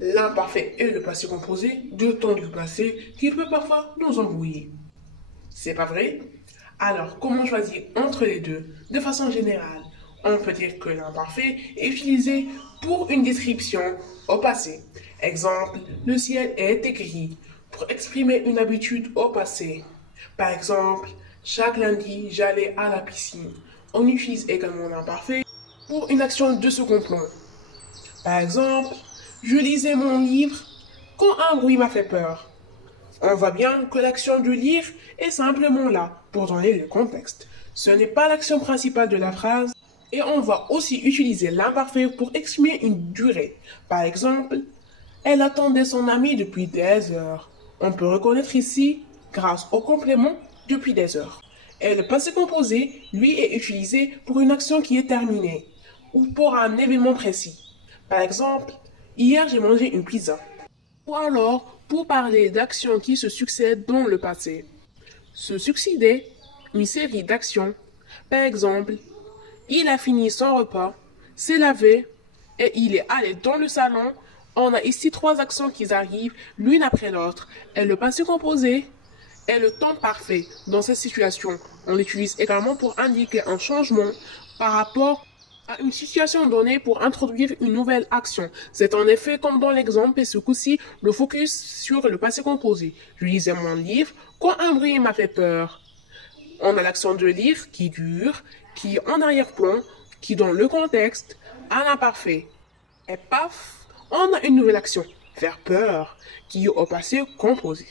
L'imparfait et le passé composé de temps du passé qui peut parfois nous embrouiller. C'est pas vrai? Alors, comment choisir entre les deux? De façon générale, on peut dire que l'imparfait est utilisé pour une description au passé. Exemple, le ciel est gris pour exprimer une habitude au passé. Par exemple, chaque lundi, j'allais à la piscine. On utilise également l'imparfait pour une action de second plan. Par exemple, je lisais mon livre quand un bruit m'a fait peur. On voit bien que l'action de lire est simplement là pour donner le contexte. Ce n'est pas l'action principale de la phrase et on va aussi utiliser l'imparfait pour exprimer une durée. Par exemple, elle attendait son ami depuis des heures. On peut reconnaître ici grâce au complément depuis des heures. Et le passé composé, lui, est utilisé pour une action qui est terminée ou pour un événement précis. Par exemple, hier j'ai mangé une pizza. Ou alors, pour parler d'actions qui se succèdent dans le passé. Se succéder, une série d'actions. Par exemple, il a fini son repas, s'est lavé et il est allé dans le salon. On a ici trois actions qui arrivent l'une après l'autre. Et le passé composé est le temps parfait. Dans cette situation, on l'utilise également pour indiquer un changement par rapport à une situation donnée pour introduire une nouvelle action. C'est en effet comme dans l'exemple et ce coup-ci, le focus sur le passé composé. Je lisais mon livre quand un bruit m'a fait peur. On a l'action de lire qui dure, qui est en arrière-plan, qui donne le contexte à l'imparfait. Et paf, on a une nouvelle action, faire peur, qui est au passé composé.